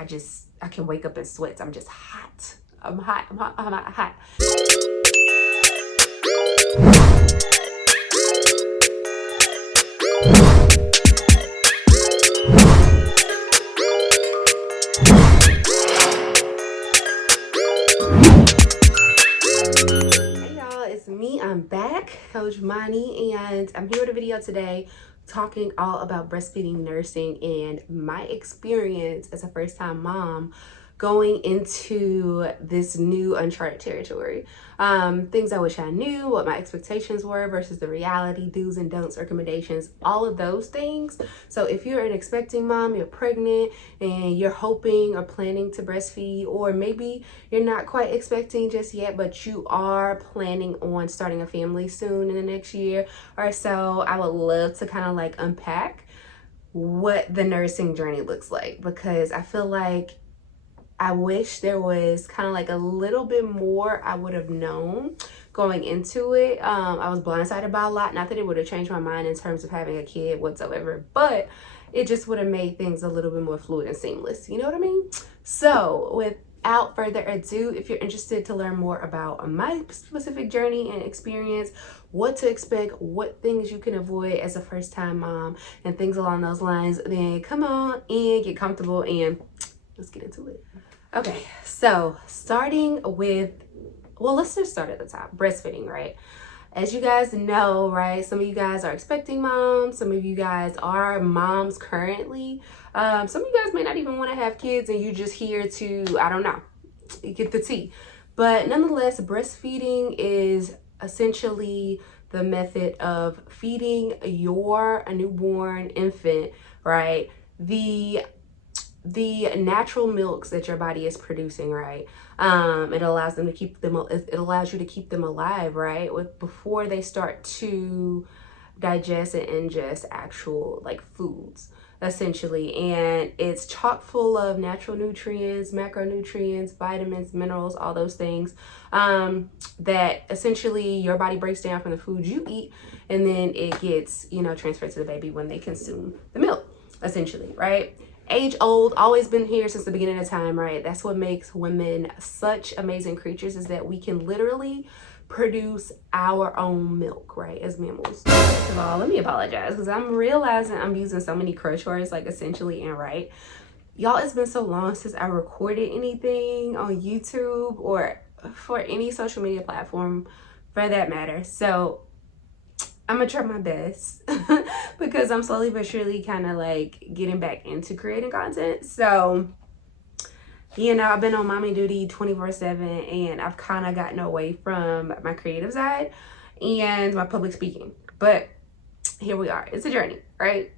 I can wake up in sweats. I'm just hot. I'm hot. I'm hot. I'm hot. Hot. Hey y'all, it's me. I'm back, Coach Mani, and I'm here with a video today talking all about breastfeeding, nursing, and my experience as a first-time mom going into this new uncharted territory. Things I wish I knew, what my expectations were versus the reality, do's and don'ts, recommendations, all of those things. So if you're an expecting mom, you're pregnant and you're hoping or planning to breastfeed, or maybe you're not quite expecting just yet, but you are planning on starting a family soon in the next year or so, I would love to kind of like unpack what the nursing journey looks like, because I feel like I wish there was kind of like a little bit more I would have known going into it. I was blindsided by a lot. Not that it would have changed my mind in terms of having a kid whatsoever, but it just would have made things a little bit more fluid and seamless. You know what I mean? So without further ado, if you're interested to learn more about my specific journey and experience, what to expect, what things you can avoid as a first-time mom, and things along those lines, then come on and get comfortable and let's get into it. Okay, so starting with, well, let's just start at the top. Breastfeeding, right? As you guys know, right, some of you guys are expecting moms, some of you guys are moms currently, some of you guys may not even want to have kids and you're just here to, I don't know, get the tea. But nonetheless, breastfeeding is essentially the method of feeding your newborn infant, right, the natural milks that your body is producing, right? It allows them to keep them, it allows you to keep them alive, right? Before they start to digest and ingest actual like foods, essentially. And it's chock full of natural nutrients, macronutrients, vitamins, minerals, all those things that essentially your body breaks down from the food you eat, and then it gets, you know, transferred to the baby when they consume the milk, essentially, right? Age old, always been here since the beginning of time, right? That's what makes women such amazing creatures, is that we can literally produce our own milk, right, as mammals. First of all, let me apologize because I'm realizing I'm using so many curse words, like essentially and right. Y'all, it's been so long since I recorded anything on YouTube or for any social media platform for that matter. So I'm gonna try my best because I'm slowly but surely kind of like getting back into creating content. So, you know, I've been on mommy duty 24/7 and I've kind of gotten away from my creative side and my public speaking. But here we are. It's a journey, right?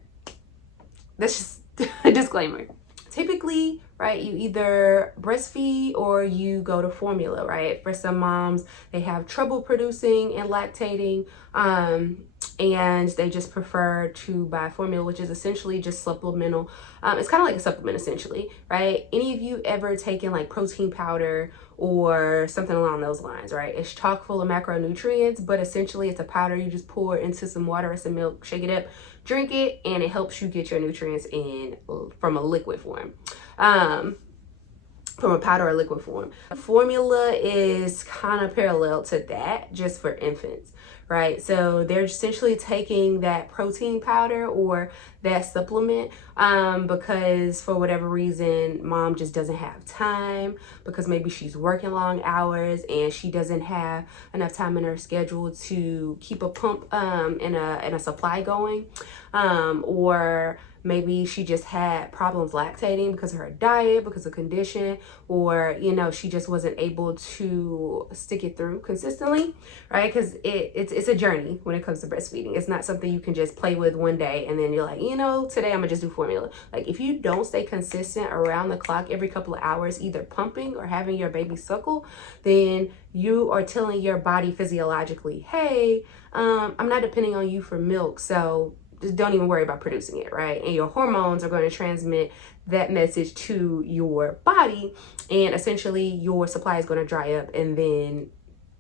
That's just a disclaimer. Typically, right, you either breastfeed or you go to formula, right? For some moms, they have trouble producing and lactating, and they just prefer to buy formula, which is essentially just supplemental. It's kind of like a supplement, essentially, right? Any of you ever taken like protein powder or something along those lines, right? It's chock full of macronutrients, but essentially it's a powder you just pour into some water or some milk, shake it up, drink it, and it helps you get your nutrients in from a liquid form, from a powder or liquid form. Formula is kind of parallel to that, just for infants, right? So they're essentially taking that protein powder or that supplement because for whatever reason, mom just doesn't have time, because maybe she's working long hours and she doesn't have enough time in her schedule to keep a pump and a supply going, or maybe she just had problems lactating because of her diet, because of condition, or, you know, she just wasn't able to stick it through consistently, right? Because it's a journey when it comes to breastfeeding. It's not something you can just play with one day and then you're like, you know, today I'm gonna just do formula. Like, if you don't stay consistent around the clock every couple of hours, either pumping or having your baby suckle, then you are telling your body physiologically, hey, I'm not depending on you for milk, so just don't even worry about producing it, right? And your hormones are going to transmit that message to your body, and essentially your supply is going to dry up, and then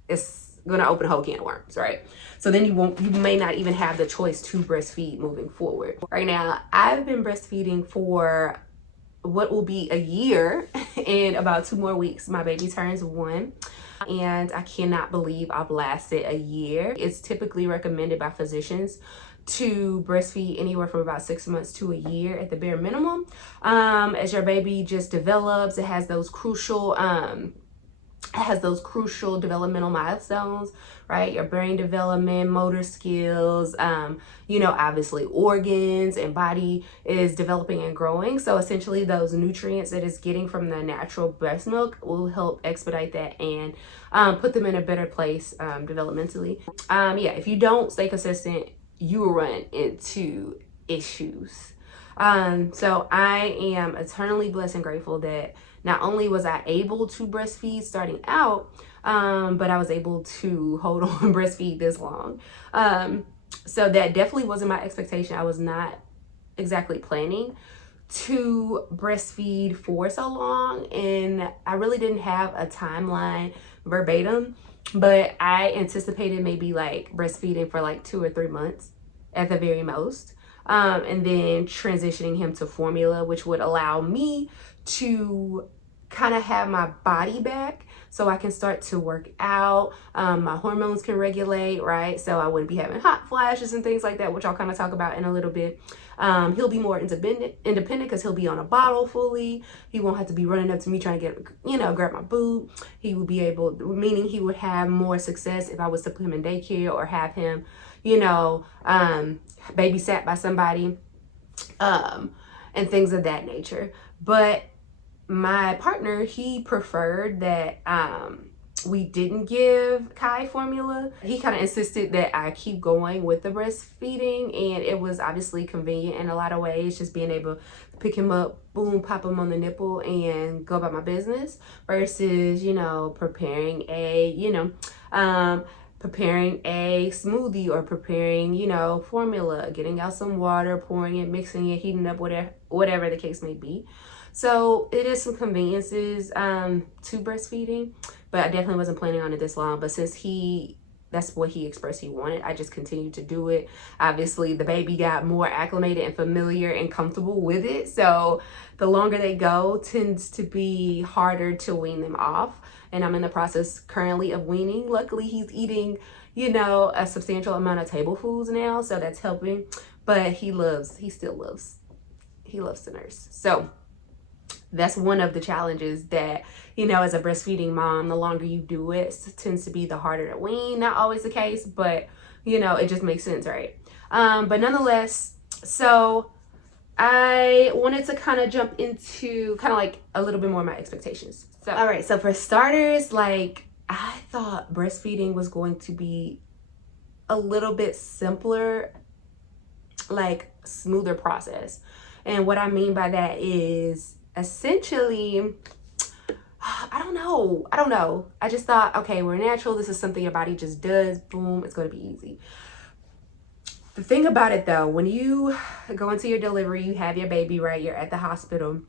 it's going to open a whole can of worms, right? So then you may not even have the choice to breastfeed moving forward. Right now, I've been breastfeeding for what will be a year in about 2 more weeks. My baby turns 1. And I cannot believe I've lasted a year. It's typically recommended by physicians to breastfeed anywhere from about 6 months to a year at the bare minimum. As your baby just develops, it has those crucial developmental milestones, right? Your brain development, motor skills, you know, obviously organs and body is developing and growing. So essentially those nutrients that it's getting from the natural breast milk will help expedite that and put them in a better place developmentally. Yeah, if you don't stay consistent, you will run into issues. So I am eternally blessed and grateful that not only was I able to breastfeed starting out, but I was able to hold on and breastfeed this long. So that definitely wasn't my expectation. I was not exactly planning to breastfeed for so long, and I really didn't have a timeline verbatim, but I anticipated maybe like breastfeeding for like 2 or 3 months at the very most. And then transitioning him to formula, which would allow me to kind of have my body back so I can start to work out. My hormones can regulate, right? So I wouldn't be having hot flashes and things like that, which I'll kind of talk about in a little bit. He'll be more independent because he'll be on a bottle fully. He won't have to be running up to me trying to get, you know, grab my boob. He would be able, meaning he would have more success if I was to put him in daycare or have him, you know, babysat by somebody, and things of that nature. But my partner, he preferred that we didn't give Kai formula. He kind of insisted that I keep going with the breastfeeding, and it was obviously convenient in a lot of ways, just being able to pick him up, boom, pop him on the nipple and go about my business versus, you know, preparing a smoothie or preparing, you know, formula, getting out some water, pouring it, mixing it, heating up, whatever the case may be. So it is some conveniences to breastfeeding, but I definitely wasn't planning on it this long. But since that's what he expressed he wanted, I just continued to do it. Obviously, the baby got more acclimated and familiar and comfortable with it. So the longer they go tends to be harder to wean them off. And I'm in the process currently of weaning. Luckily, he's eating, you know, a substantial amount of table foods now, so that's helping. But he still loves to nurse. So that's one of the challenges that, you know, as a breastfeeding mom, the longer you do it, tends to be the harder to wean. Not always the case, but, you know, it just makes sense, right? But nonetheless, so I wanted to kind of jump into kind of like a little bit more of my expectations. So, all right, so for starters, like I thought breastfeeding was going to be a little bit simpler, like smoother process. And what I mean by that is essentially, I don't know. I just thought, okay, we're natural. This is something your body just does. Boom, it's going to be easy. The thing about it though, when you go into your delivery, you have your baby, right? You're at the hospital.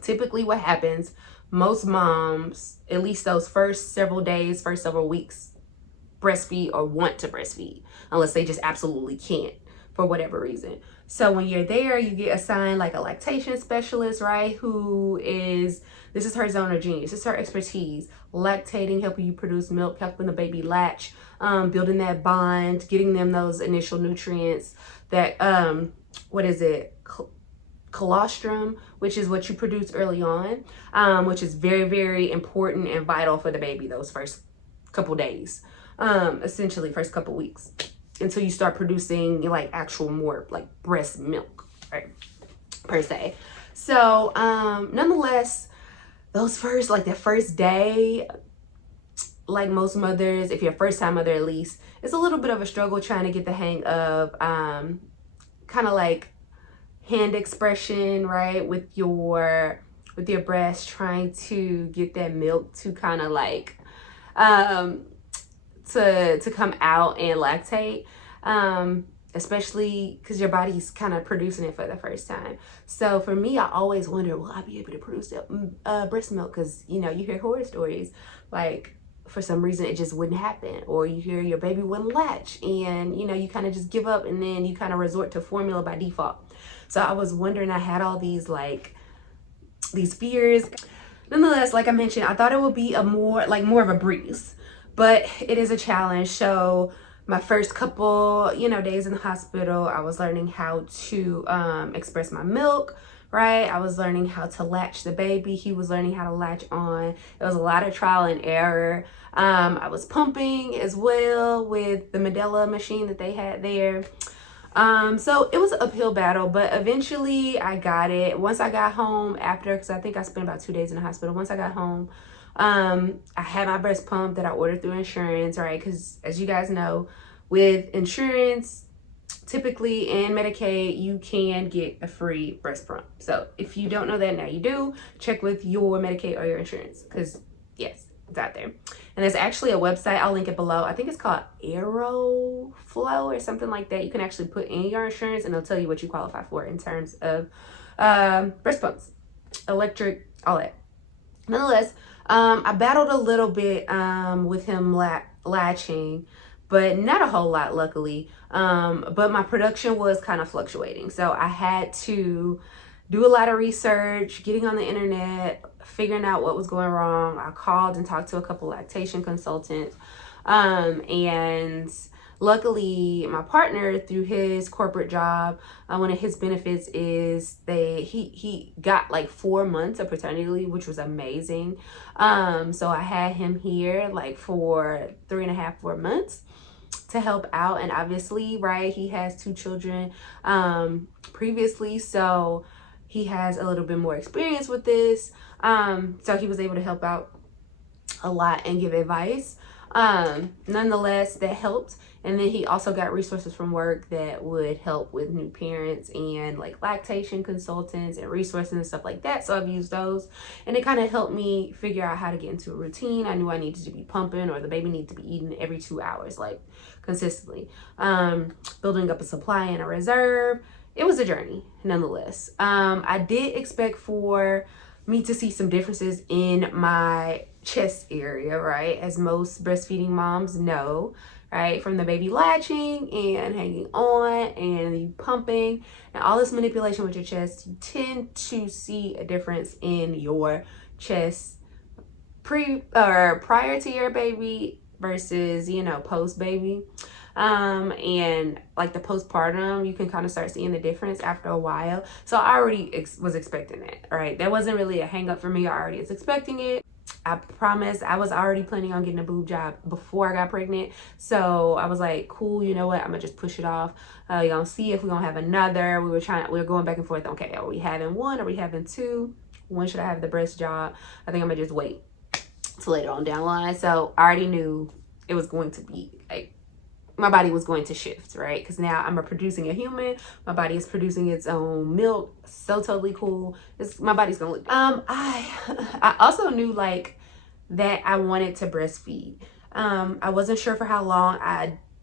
Typically what happens, most moms, at least those first several days, first several weeks, breastfeed or want to breastfeed, unless they just absolutely can't for whatever reason. So when you're there, you get assigned like a lactation specialist, right? This is her zone of genius. This is her expertise. Lactating, helping you produce milk, helping the baby latch, building that bond, getting them those initial nutrients that, colostrum, which is what you produce early on, which is very, very important and vital for the baby those first couple days, essentially first couple weeks, until you start producing like actual more like breast milk, right, per se. So nonetheless, those first, like the first day, like most mothers, if you're a first time mother at least, it's a little bit of a struggle trying to get the hang of kind of like hand expression, right, with your breast, trying to get that milk to kind of like to come out and lactate, especially because your body's kind of producing it for the first time. So for me, I always wonder, will I be able to produce that breast milk? Because, you know, you hear horror stories, like for some reason it just wouldn't happen, or you hear your baby wouldn't latch, and, you know, you kind of just give up, and then you kind of resort to formula by default. So I was wondering, I had all these like these fears. Nonetheless, like I mentioned, I thought it would be more of a breeze, but it is a challenge. So my first couple, days in the hospital, I was learning how to express my milk, right? I was learning how to latch the baby. He was learning how to latch on. It was a lot of trial and error. I was pumping as well with the Medela machine that they had there. So it was an uphill battle, but eventually I got it. Once I got home after, because I think I spent about 2 days in the hospital. Once I got home, I had my breast pump that I ordered through insurance, right? Because as you guys know, with insurance, typically in Medicaid, you can get a free breast pump. So if you don't know that, now you do. Check with your Medicaid or your insurance, because yes, it's out there. And there's actually a website, I'll link it below. I think it's called AeroFlow or something like that. You can actually put in your insurance and they'll tell you what you qualify for in terms of breast pumps, electric, all that. Nonetheless, I battled a little bit with him latching, but not a whole lot, luckily. But my production was kind of fluctuating. So I had to do a lot of research, getting on the internet, figuring out what was going wrong. I called and talked to a couple lactation consultants. And luckily, my partner, through his corporate job, one of his benefits is he got like 4 months of paternity leave, which was amazing. So I had him here like for 3.5, 4 months to help out. And obviously, right, he has 2 children previously, so he has a little bit more experience with this. So he was able to help out a lot and give advice. Nonetheless, that helped. And then he also got resources from work that would help with new parents and like lactation consultants and resources and stuff like that. So I've used those, and it kind of helped me figure out how to get into a routine. I knew I needed to be pumping, or the baby needed to be eating every 2 hours, like consistently. Building up a supply and a reserve. It was a journey, nonetheless. I did expect for me to see some differences in my chest area, right? As most breastfeeding moms know, right? From the baby latching and hanging on and you pumping and all this manipulation with your chest, you tend to see a difference in your chest prior to your baby versus, post baby. And like the postpartum, you can kind of start seeing the difference after a while. So I already was expecting that, right? That wasn't really a hang up for me. I already was expecting it. I promise I was already planning on getting a boob job before I got pregnant. So I was like, cool, you know what? I'm gonna just push it off. You're gonna see if we're gonna have another. We were going back and forth. Okay, are we having one? Are we having two? When should I have the breast job? I think I'm gonna just wait till later on down the line. So I already knew it was going to be like, my body was going to shift, right? Because now I'm producing a human. My body is producing its own milk. So totally cool. My body's gonna look. I also knew like that I wanted to breastfeed. I wasn't sure for how long.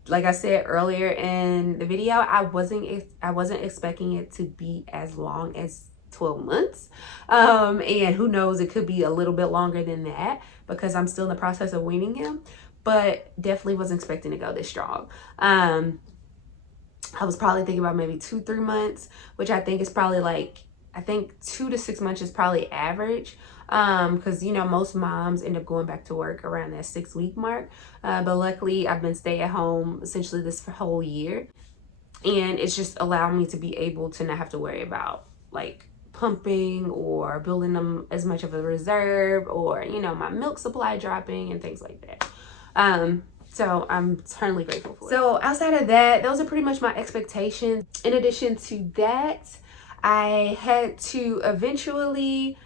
Like I said earlier in the video, I wasn't expecting it to be as long as 12 months. And who knows, it could be a little bit longer than that because I'm still in the process of weaning him. But definitely wasn't expecting to go this strong. I was probably thinking about maybe 2-3 months, which I think is probably like, I think 2 to 6 months is probably average. Because, most moms end up going back to work around that 6-week mark. But luckily, I've been stay at home essentially this whole year. And it's just allowed me to be able to not have to worry about like pumping or building them as much of a reserve or, my milk supply dropping and things like that. So I'm eternally grateful for it. So outside of that, those are pretty much my expectations. In addition to that, I had to eventually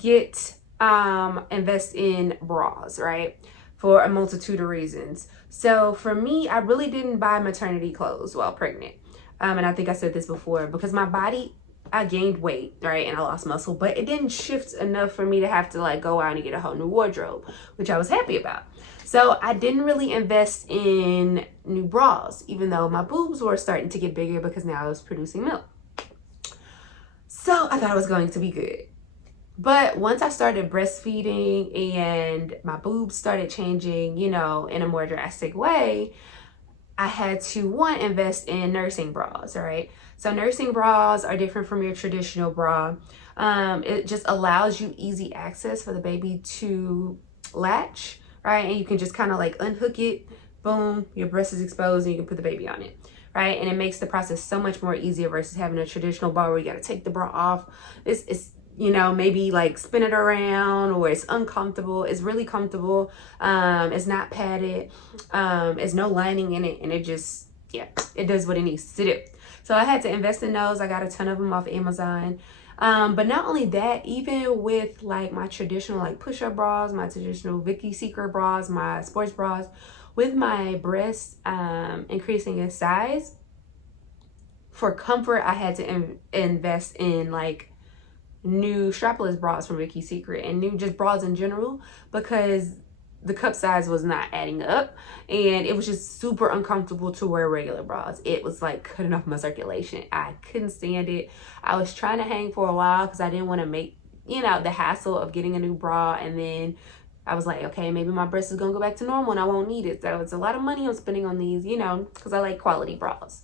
invest in bras, right? For a multitude of reasons. So for me, I really didn't buy maternity clothes while pregnant. And I think I said this before, because my body, I gained weight, right? And I lost muscle, but it didn't shift enough for me to have to like go out and get a whole new wardrobe, which I was happy about. So I didn't really invest in new bras, even though my boobs were starting to get bigger because now I was producing milk. So I thought it was going to be good. But once I started breastfeeding and my boobs started changing, in a more drastic way, I had to, one, invest in nursing bras, right? So nursing bras are different from your traditional bra. It just allows you easy access for the baby to latch, right? And you can just kind of like unhook it, boom, your breast is exposed and you can put the baby on it, right? And it makes the process so much more easier versus having a traditional bra where you got to take the bra off. It's you know, maybe like spin it around, or it's uncomfortable. It's really comfortable. It's not padded. There's no lining in it, and it just, yeah, it does what it needs to do. So I had to invest in those. I got a ton of them off Amazon. But not only that, even with like my traditional like push-up bras, my traditional Victoria's Secret bras, my sports bras, with my breasts increasing in size, for comfort, I had to invest in like new strapless bras from Victoria's Secret and new just bras in general, because the cup size was not adding up and it was just super uncomfortable to wear regular bras. It was like cutting off my circulation. I couldn't stand it. I was trying to hang for a while because I didn't want to make, you know, the hassle of getting a new bra, and then I was like, okay, maybe my breast is gonna go back to normal and I won't need it. So it's a lot of money I'm spending on these, you know, because I like quality bras.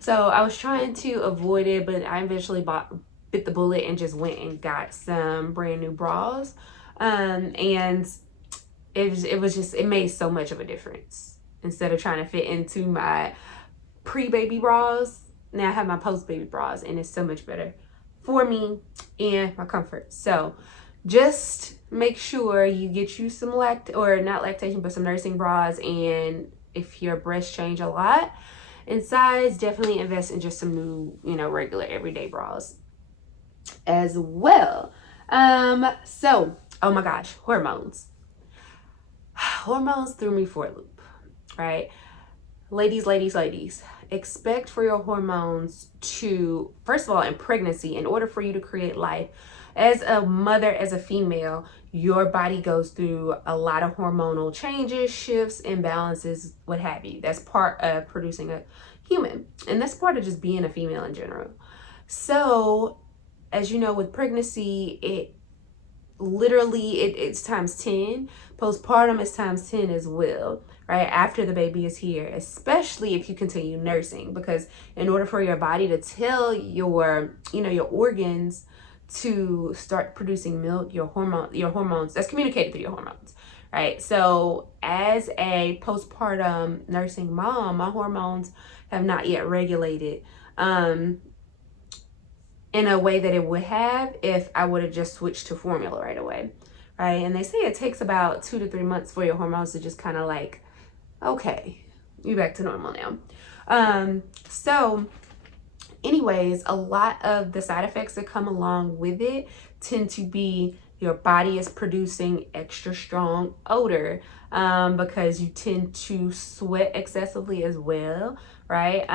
So I was trying to avoid it, but I eventually bit the bullet and just went and got some brand new bras. And it made so much of a difference. Instead of trying to fit into my pre-baby bras, now I have my post-baby bras, and it's so much better for me and my comfort. So just make sure you get you some not lactation, but some nursing bras. And if your breasts change a lot in size, definitely invest in just some new, you know, regular everyday bras as well. So, oh my gosh, hormones threw me for a loop, right? Ladies, expect for your hormones to, first of all, in pregnancy, in order for you to create life as a mother, as a female, your body goes through a lot of hormonal changes, shifts, imbalances, what have you. That's part of producing a human, and that's part of just being a female in general. So as you know, with pregnancy, it's times 10. Postpartum is times 10 as well, right? After the baby is here, especially if you continue nursing, because in order for your body to tell your, you know, your organs to start producing milk, your hormones, that's communicated through your hormones, right? So as a postpartum nursing mom, my hormones have not yet regulated in a way that it would have if I would have just switched to formula right away, right? And they say it takes about 2 to 3 months for your hormones to just kind of like, okay, you're back to normal now. So anyways, a lot of the side effects that come along with it tend to be your body is producing extra strong odor, because you tend to sweat excessively as well, right?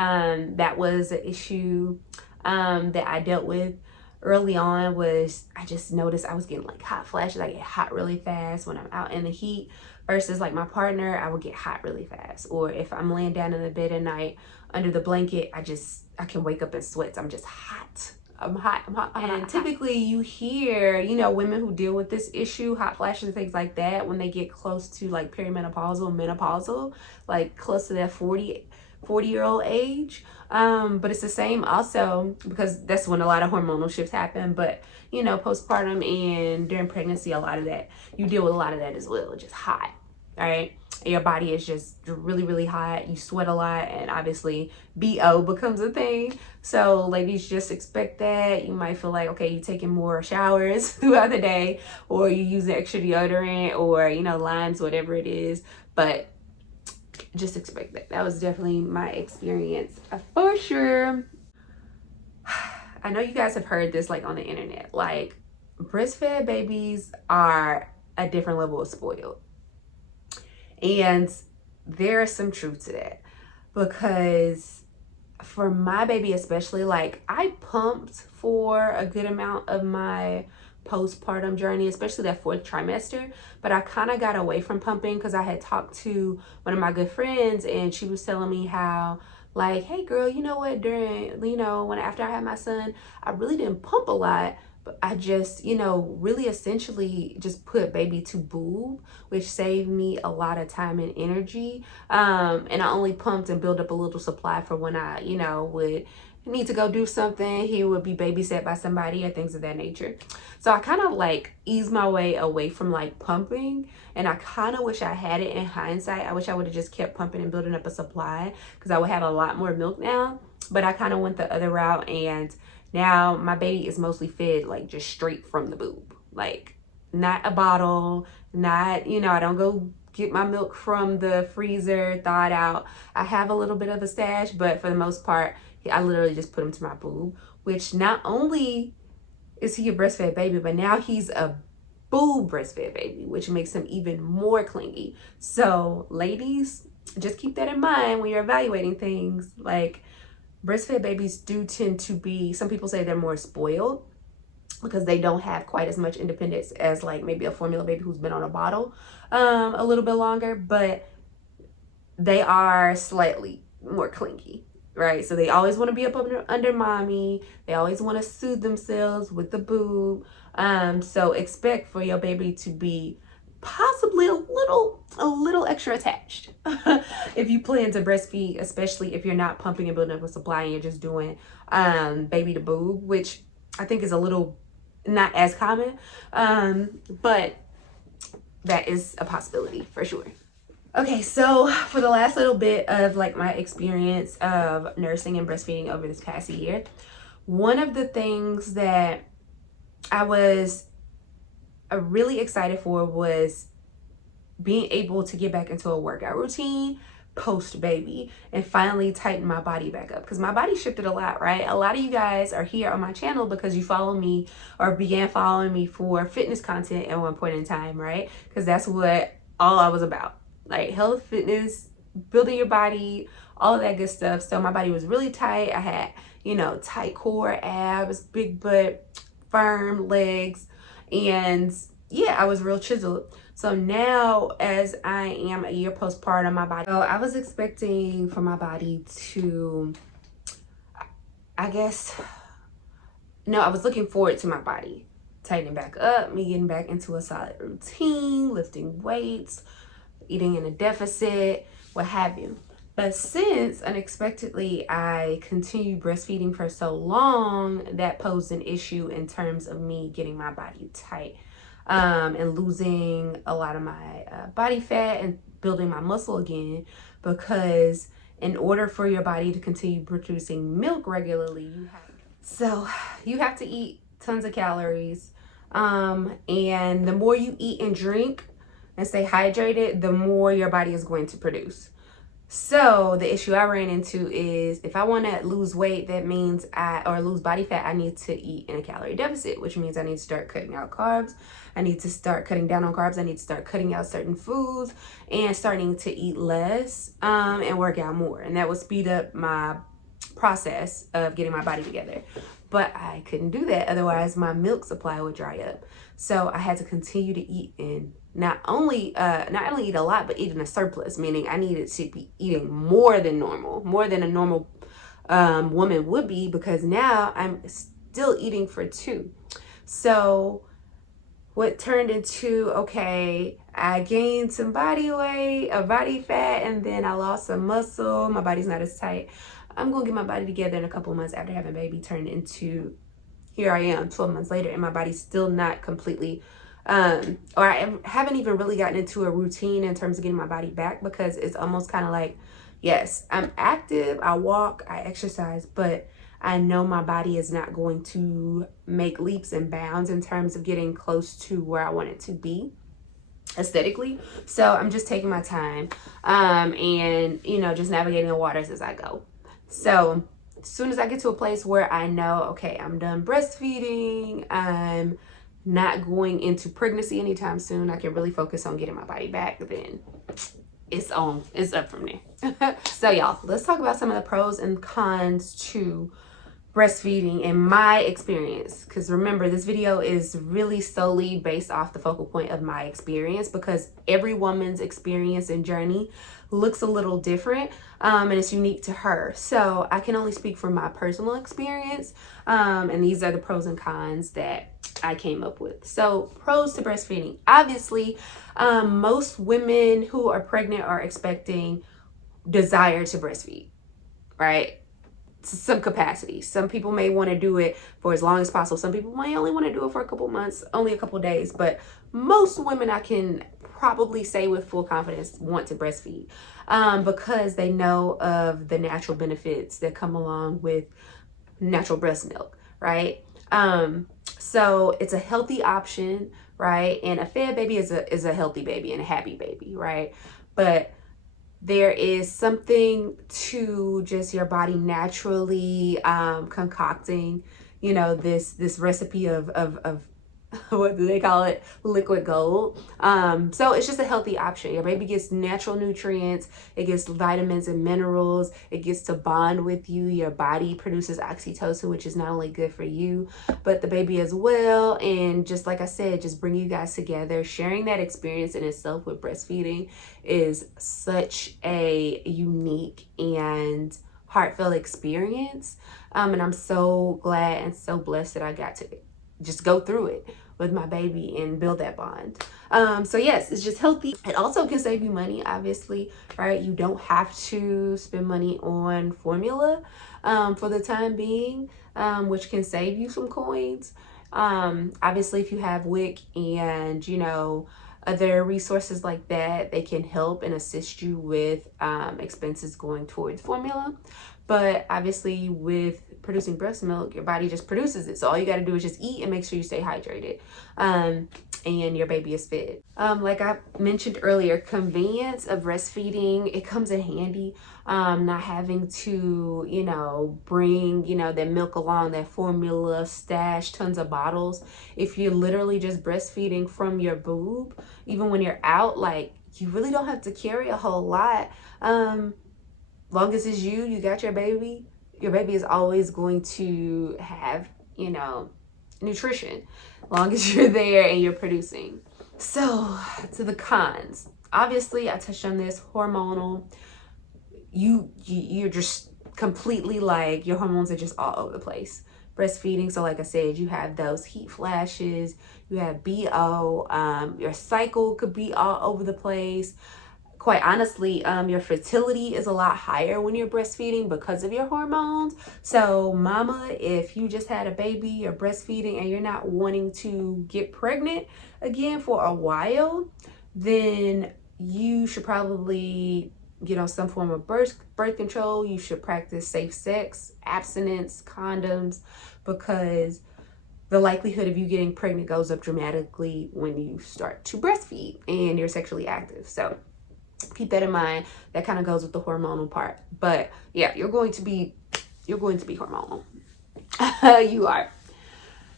That was an issue that I dealt with early on. Was I just noticed I was getting like hot flashes. I get hot really fast when I'm out in the heat, versus like my partner, I would get hot really fast. Or if I'm laying down in the bed at night under the blanket, I can wake up in sweats. I'm just hot. I'm hot. And typically you hear, you know, women who deal with this issue, hot flashes and things like that, when they get close to like perimenopausal, menopausal, like close to that 40-year-old age. But it's the same also, because that's when a lot of hormonal shifts happen. But you know, postpartum and during pregnancy, a lot of that, you deal with a lot of that as well, just hot, all right? And your body is just really, really hot. You sweat a lot, and obviously BO becomes a thing. So ladies, just expect that. You might feel like, okay, you're taking more showers throughout the day, or you using extra deodorant, or, you know, limes, whatever it is. But just expect that. That was definitely my experience for sure. I know you guys have heard this like on the internet, like breastfed babies are a different level of spoiled. And there is some truth to that, because for my baby especially, like I pumped for a good amount of my postpartum journey, especially that 4th trimester, but I kind of got away from pumping because I had talked to one of my good friends, and she was telling me how, like, hey girl, you know what, during, you know, after I had my son, I really didn't pump a lot, I just, you know, really essentially just put baby to boob, which saved me a lot of time and energy. And I only pumped and built up a little supply for when I, you know, would need to go do something. He would be babysat by somebody or things of that nature. So I kind of like eased my way away from like pumping, and I kind of wish I had it in hindsight. I wish I would have just kept pumping and building up a supply, because I would have a lot more milk now. But I kind of went the other route, and now my baby is mostly fed like just straight from the boob, like not a bottle, not, you know, I don't go get my milk from the freezer, thaw it out. I have a little bit of a stash, but for the most part, I literally just put him to my boob, which not only is he a breastfed baby, but now he's a boob breastfed baby, which makes him even more clingy. So ladies, just keep that in mind when you're evaluating things. Like, breastfed babies do tend to be, some people say they're more spoiled because they don't have quite as much independence as like maybe a formula baby who's been on a bottle a little bit longer, but they are slightly more clingy, right? So they always want to be up under mommy. They always want to soothe themselves with the boob. So expect for your baby to be possibly a little extra attached if you plan to breastfeed, especially if you're not pumping and building up a supply and you're just doing baby to boob, which I think is a little not as common, but that is a possibility for sure. Okay, so for the last little bit of like my experience of nursing and breastfeeding over this past year, one of the things that I was really excited for was being able to get back into a workout routine post baby and finally tighten my body back up, because my body shifted a lot, right? A lot of you guys are here on my channel because you follow me or began following me for fitness content at one point in time, right? Because that's what all I was about, like health, fitness, building your body, all of that good stuff. So my body was really tight. I had, you know, tight core, abs, big butt, firm legs, and yeah, I was real chiseled. So now, as I am a year postpartum, my body, so I was expecting for my body to, I guess, no, I was looking forward to my body tightening back up, me getting back into a solid routine, lifting weights, eating in a deficit, what have you. But since unexpectedly I continued breastfeeding for so long, that posed an issue in terms of me getting my body tight. And losing a lot of my body fat and building my muscle again, because in order for your body to continue producing milk regularly, you have to eat tons of calories, and the more you eat and drink and stay hydrated, the more your body is going to produce. So the issue I ran into is, if I want to lose weight, that means or lose body fat, I need to eat in a calorie deficit, which means I need to start cutting out carbs. I need to start cutting down on carbs. I need to start cutting out certain foods and starting to eat less and work out more. And that would speed up my process of getting my body together. But I couldn't do that. Otherwise, my milk supply would dry up. So I had to continue to eat in not only eat a lot, but eat in a surplus, meaning I needed to be eating more than normal, more than a normal woman would be, because now I'm still eating for two. So what turned into, okay, I gained some body weight, body fat, and then I lost some muscle. My body's not as tight. I'm gonna get my body together in a couple of months after having a baby, turned into, here I am 12 months later, and my body's still not completely or I haven't even really gotten into a routine in terms of getting my body back, because it's almost kind of like, yes, I'm active, I walk, I exercise, but I know my body is not going to make leaps and bounds in terms of getting close to where I want it to be aesthetically. So I'm just taking my time and, you know, just navigating the waters as I go. So as soon as I get to a place where I know, okay, I'm done breastfeeding, I'm not going into pregnancy anytime soon, I can really focus on getting my body back, then it's up from there. So y'all, let's talk about some of the pros and cons to breastfeeding in my experience, because remember, this video is really solely based off the focal point of my experience, because every woman's experience and journey looks a little different, and it's unique to her. So I can only speak from my personal experience, and these are the pros and cons that I came up with. So pros to breastfeeding. Obviously, most women who are pregnant or expecting desire to breastfeed, right? To some capacity. Some people may want to do it for as long as possible. Some people may only want to do it for a couple months, only a couple days. But most women, I can probably say with full confidence, want to breastfeed because they know of the natural benefits that come along with natural breast milk, right? So it's a healthy option, right? And a fed baby is a healthy baby and a happy baby, right? But there is something to just your body naturally concocting, you know, this recipe of what do they call it, liquid gold. So it's just a healthy option. Your baby gets natural nutrients, it gets vitamins and minerals, it gets to bond with you. Your body produces oxytocin, which is not only good for you but the baby as well. And just like I said, just bring you guys together. Sharing that experience in itself with breastfeeding is such a unique and heartfelt experience, and I'm so glad and so blessed that I got to just go through it with my baby and build that bond. So yes, it's just healthy. It also can save you money, obviously, right? You don't have to spend money on formula for the time being, which can save you some coins. Obviously, if you have WIC and, you know, other resources like that, they can help and assist you with expenses going towards formula. But obviously with producing breast milk, your body just produces it. So all you got to do is just eat and make sure you stay hydrated. And your baby is fed. Like I mentioned earlier, convenience of breastfeeding, it comes in handy. Not having to, you know, bring, you know, that milk along, that formula, stash tons of bottles. If you're literally just breastfeeding from your boob, even when you're out, like, you really don't have to carry a whole lot. Long as it's you got your baby is always going to have, you know, nutrition, long as you're there and you're producing. So to the cons, obviously I touched on this, hormonal. You're just completely, like, your hormones are just all over the place breastfeeding. So like I said, you have those heat flashes, you have BO, your cycle could be all over the place. Quite honestly, your fertility is a lot higher when you're breastfeeding because of your hormones. So mama, if you just had a baby, you're breastfeeding and you're not wanting to get pregnant again for a while, then you should probably get on some form of birth control. You should practice safe sex, abstinence, condoms, because the likelihood of you getting pregnant goes up dramatically when you start to breastfeed and you're sexually active. So keep that in mind. That kind of goes with the hormonal part. But yeah, you're going to be hormonal. You are.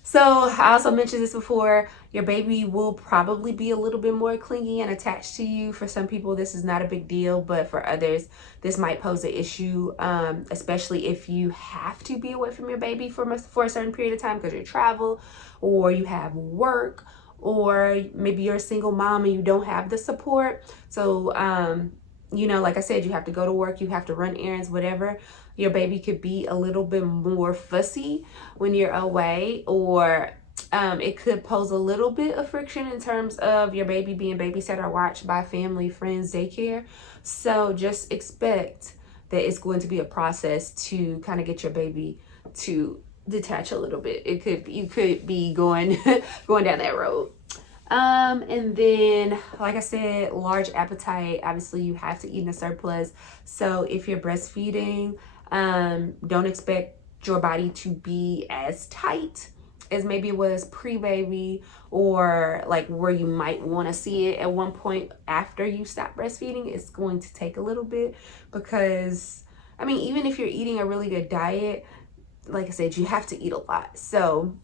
So I also mentioned this before, your baby will probably be a little bit more clingy and attached to you. For some people, this is not a big deal, but for others, this might pose an issue, especially if you have to be away from your baby for a certain period of time because you travel or you have work, or maybe you're a single mom and you don't have the support. So, you know, like I said, you have to go to work, you have to run errands, whatever. Your baby could be a little bit more fussy when you're away, or it could pose a little bit of friction in terms of your baby being babysat or watched by family, friends, daycare. So just expect that it's going to be a process to kind of get your baby to detach a little bit. You could be going going down that road. And then, like I said, large appetite. Obviously, you have to eat in a surplus. So if you're breastfeeding, don't expect your body to be as tight as maybe it was pre-baby, or like where you might want to see it at one point after you stop breastfeeding. It's going to take a little bit because, I mean, even if you're eating a really good diet, like I said, you have to eat a lot. So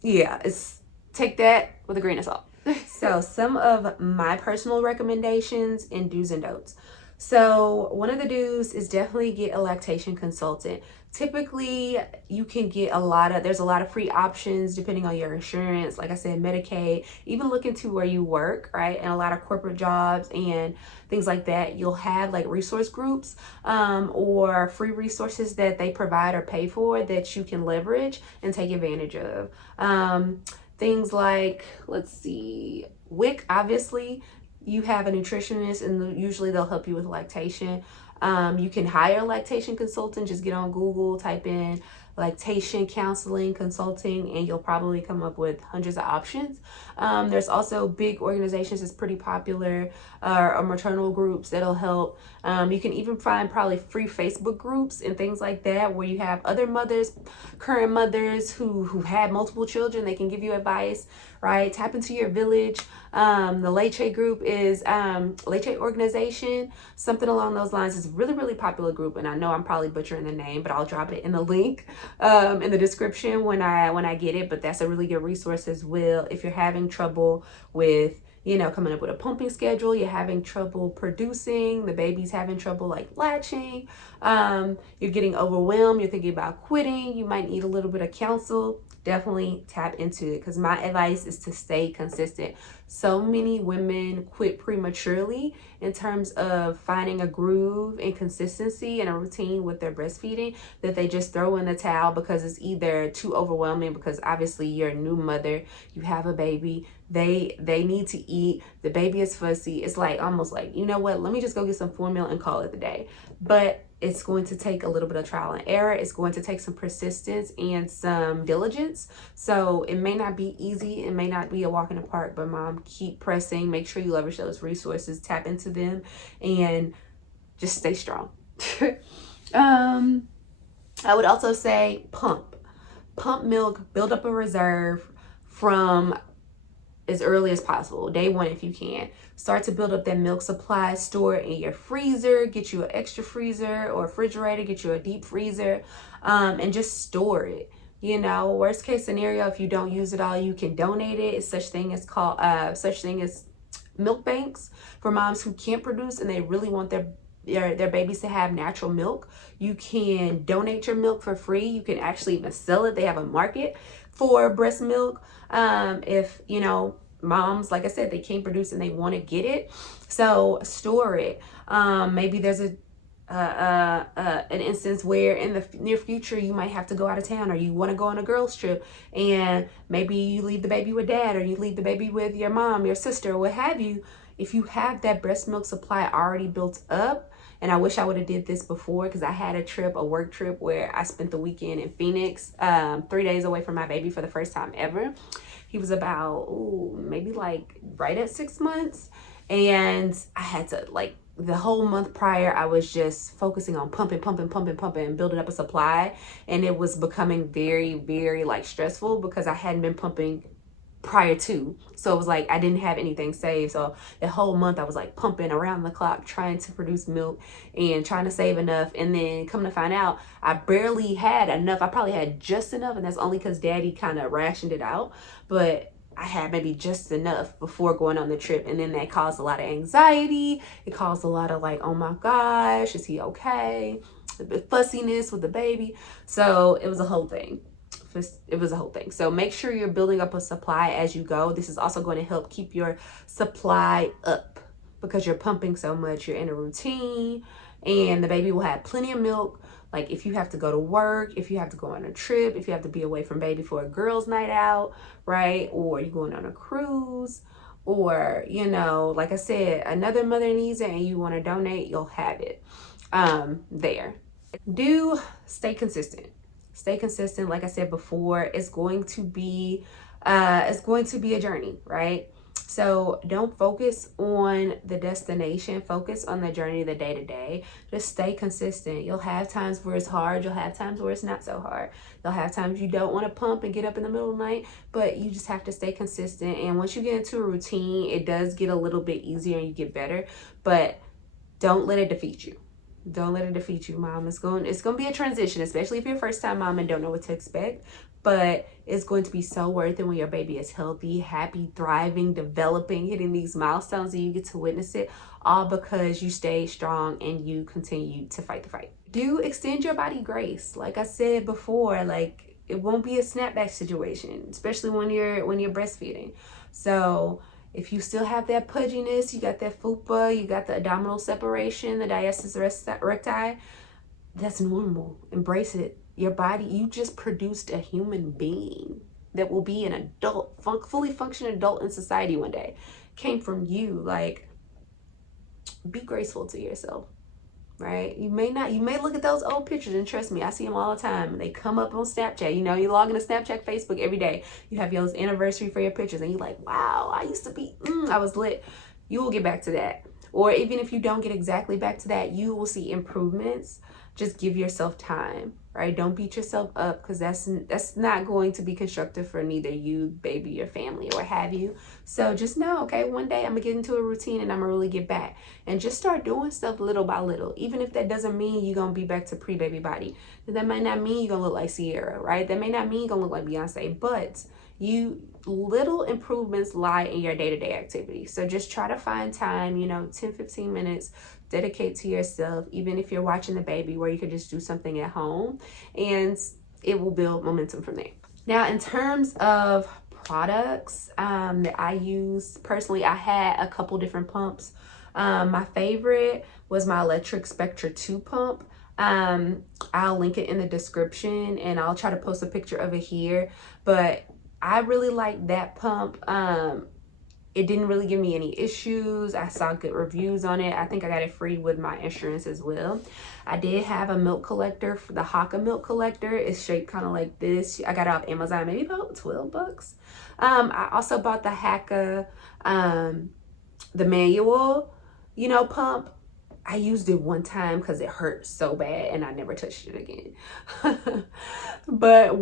yeah, take that with a grain of salt. So some of my personal recommendations and do's and don'ts. So one of the do's is definitely get a lactation consultant. Typically, you can get there's a lot of free options depending on your insurance. Like I said, Medicaid, even look into where you work, right? And a lot of corporate jobs and things like that. You'll have like resource groups or free resources that they provide or pay for that you can leverage and take advantage of. Things like, let's see, WIC, obviously, you have a nutritionist and usually they'll help you with lactation. You can hire a lactation consultant. Just get on Google, type in lactation counseling consulting, and you'll probably come up with hundreds of options. There's also big organizations that's pretty popular, or maternal groups that'll help. You can even find probably free Facebook groups and things like that where you have other mothers, current mothers who had multiple children. They can give you advice, right? Tap into your village. The Leche group is Leche organization, something along those lines. Is a really, really popular group, and I know I'm probably butchering the name, but I'll drop it in the link in the description when I get it. But that's a really good resource as well if you're having trouble with, you know, coming up with a pumping schedule, you're having trouble producing, the baby's having trouble like latching, you're getting overwhelmed, you're thinking about quitting, you might need a little bit of counsel. Definitely tap into it, because my advice is to stay consistent. So many women quit prematurely in terms of finding a groove and consistency and a routine with their breastfeeding, that they just throw in the towel because it's either too overwhelming, because obviously you're a new mother, you have a baby, they need to eat, the baby is fussy. It's like almost like, you know what, let me just go get some formula and call it the day. But it's going to take a little bit of trial and error. It's going to take some persistence and some diligence. So it may not be easy. It may not be a walk in the park, but mom, keep pressing. Make sure you leverage those resources, tap into them, and just stay strong. I would also say pump milk, build up a reserve from as early as possible. Day one, if you can. Start to build up that milk supply, store it in your freezer, get you an extra freezer or refrigerator, get you a deep freezer, and just store it. You know, worst case scenario, if you don't use it all, you can donate it. It's such thing as milk banks for moms who can't produce and they really want their babies to have natural milk. You can donate your milk for free. You can actually even sell it. They have a market for breast milk. If, you know, moms, like I said, they can't produce and they want to get it, so store it. Maybe there's an instance where in the near future you might have to go out of town, or you want to go on a girls trip, and maybe you leave the baby with dad, or you leave the baby with your mom, your sister, or what have you. If you have that breast milk supply already built up, and I wish I would have did this before, because I had a work trip where I spent the weekend in Phoenix, 3 days away from my baby for the first time ever. He was about, maybe like right at 6 months. And I had to, like, the whole month prior, I was just focusing on pumping, and building up a supply. And it was becoming very, very like stressful because I hadn't been pumping prior to. So it was like I didn't have anything saved. So the whole month I was like pumping around the clock, trying to produce milk and trying to save enough. And then come to find out, I barely had enough. I probably had just enough, and that's only because daddy kind of rationed it out. But I had maybe just enough before going on the trip, and then that caused a lot of anxiety. It caused a lot of like, oh my gosh, is he okay? A bit fussiness with the baby. So it was a whole thing. So make sure you're building up a supply as you go. This is also going to help keep your supply up, because you're pumping so much, you're in a routine, and the baby will have plenty of milk. Like if you have to go to work, if you have to go on a trip, if you have to be away from baby for a girls' night out, right? Or you're going on a cruise, or, you know, like I said, another mother needs it and you want to donate, you'll have it there. Stay consistent. Stay consistent. Like I said before, it's going to be a journey, right? So don't focus on the destination, focus on the journey, the day to day. Just stay consistent. You'll have times where it's hard, you'll have times where it's not so hard. You'll have times you don't want to pump and get up in the middle of the night, but you just have to stay consistent. And once you get into a routine, it does get a little bit easier and you get better, but don't let it defeat you. Don't let it defeat you, mom. It's going to be a transition, especially if you're a first time mom and don't know what to expect. but it's going to be so worth it when your baby is healthy, happy, thriving, developing, hitting these milestones, and you get to witness it all because you stay strong and you continue to fight the fight. Do extend your body grace. Like I said before, like it won't be a snapback situation, especially when you're breastfeeding. So if you still have that pudginess, you got that fupa, you got the abdominal separation, the diastasis recti, that's normal. Embrace it. Your body, you just produced a human being that will be an adult, fully functioning adult in society one day. Came from you. Like, be graceful to yourself, right? You may look at those old pictures, and trust me, I see them all the time. They come up on Snapchat. You know, you log into Snapchat, Facebook every day. You have your anniversary for your pictures, and you're like, wow, I used to be, I was lit. You will get back to that. Or even if you don't get exactly back to that, you will see improvements. Just give yourself time, right? Don't beat yourself up, because that's not going to be constructive for neither you, baby, your family, or have you. So just know, okay, one day I'm gonna get into a routine and I'm gonna really get back, and just start doing stuff little by little. Even if that doesn't mean you're gonna be back to pre-baby body, that might not mean you're gonna look like Sierra, right? That may not mean you're gonna look like Beyonce, but little improvements lie in your day-to-day activities. So just try to find time, 10-15 minutes, dedicate to yourself, even if you're watching the baby, where you could just do something at home, and it will build momentum from there. Now, in terms of products that I use personally, I had a couple different pumps. My favorite was my electric Spectra 2 pump. I'll link it in the description, and I'll try to post a picture of it here, but I really like that pump. It didn't really give me any issues. I saw good reviews on it. I think I got it free with my insurance as well. I did have a milk collector, for the Haka milk collector. It's shaped kind of like this. I got it off Amazon, maybe about 12 bucks. I also bought the Haka, the manual, pump. I used it one time because it hurt so bad, and I never touched it again. But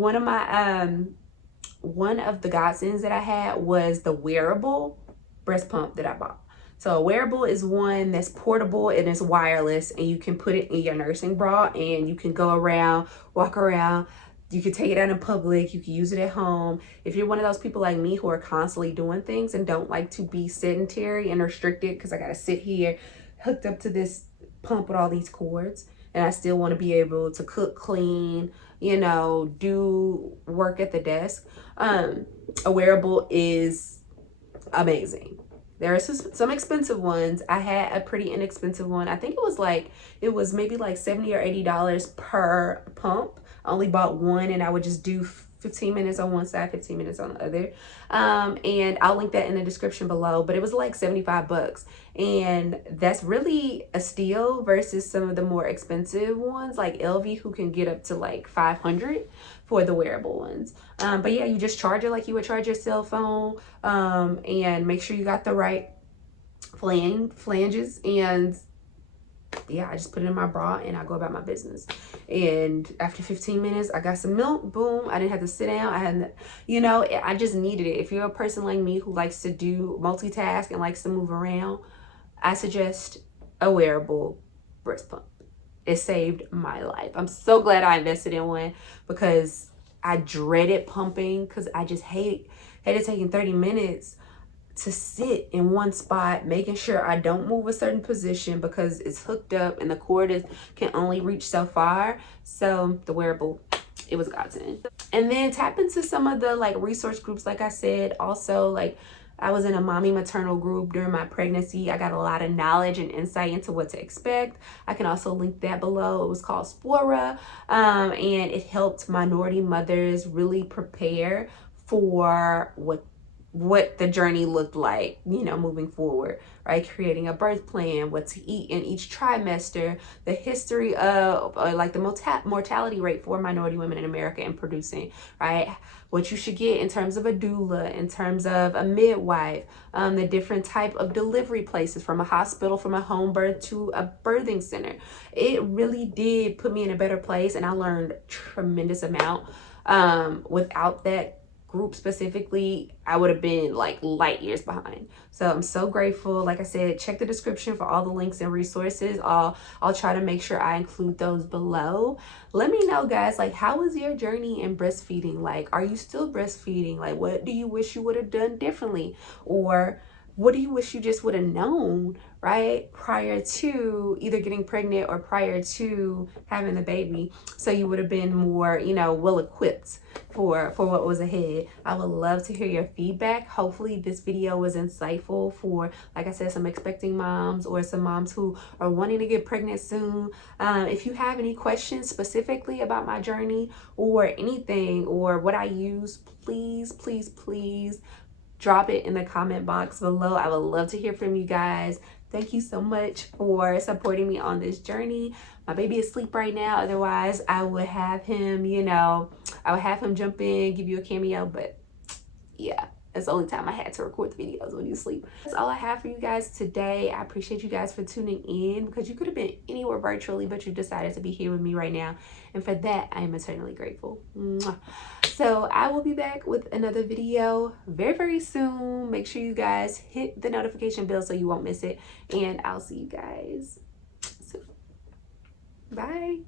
one of the godsends that I had was the wearable breast pump that I bought. So a wearable is one that's portable and it's wireless, and you can put it in your nursing bra, and you can go around, walk around. You can take it out in public. You can use it at home. If you're one of those people like me who are constantly doing things and don't like to be sedentary and restricted, because I got to sit here hooked up to this pump with all these cords, and I still want to be able to cook, clean, do work at the desk, a wearable is amazing. There are some expensive ones. I had a pretty inexpensive one. I think it was maybe like $70 or $80 per pump. I only bought one, and I would just do 15 minutes on one side, 15 minutes on the other. And I'll link that in the description below, but it was like 75 bucks. And that's really a steal versus some of the more expensive ones like LV, who can get up to like 500 for the wearable ones. But yeah, you just charge it like you would charge your cell phone, and make sure you got the right flanges, and yeah, I just put it in my bra and I go about my business. And after 15 minutes, I got some milk. Boom. I didn't have to sit down. I just needed it. If you're a person like me who likes to do multitask and likes to move around, I suggest a wearable breast pump. It saved my life. I'm so glad I invested in one, because I dreaded pumping, because I just hated taking 30 minutes to sit in one spot, making sure I don't move a certain position, because it's hooked up and the cord can only reach so far. So the wearable, it was a godsend. And then tap into some of the resource groups. Like I said, also I was in a mommy maternal group during my pregnancy. I got a lot of knowledge and insight into what to expect. I can also link that below. It was called Spora, and it helped minority mothers really prepare for what the journey looked like, moving forward, right? Creating a birth plan, what to eat in each trimester, the history of the mortality rate for minority women in America and producing, right? What you should get in terms of a doula, in terms of a midwife, the different type of delivery places, from a hospital, from a home birth to a birthing center. It really did put me in a better place, and I learned tremendous amount. Without that group specifically, I would have been like light years behind. So I'm so grateful. Like I said, check the description for all the links and resources. I'll try to make sure I include those below. Let me know, guys, like, how was your journey in breastfeeding? Like, are you still breastfeeding? Like, what do you wish you would have done differently? Or what do you wish you just would have known, right, prior to either getting pregnant or prior to having the baby, so you would have been more, you know, well equipped for what was ahead? I would love to hear your feedback. Hopefully this video was insightful for, like I said, some expecting moms or some moms who are wanting to get pregnant soon. If you have any questions specifically about my journey or anything or what I use, please, please, please drop it in the comment box below. I would love to hear from you guys. Thank you so much for supporting me on this journey. My baby is asleep right now. Otherwise, I would have him, you know, I would have him jump in, give you a cameo. But yeah, that's the only time I had to record the videos, when you sleep. That's all I have for you guys today. I appreciate you guys for tuning in, because you could have been anywhere virtually, but you decided to be here with me right now. And for that, I am eternally grateful. Mwah. So I will be back with another video very, very soon. Make sure you guys hit the notification bell so you won't miss it. And I'll see you guys soon. Bye.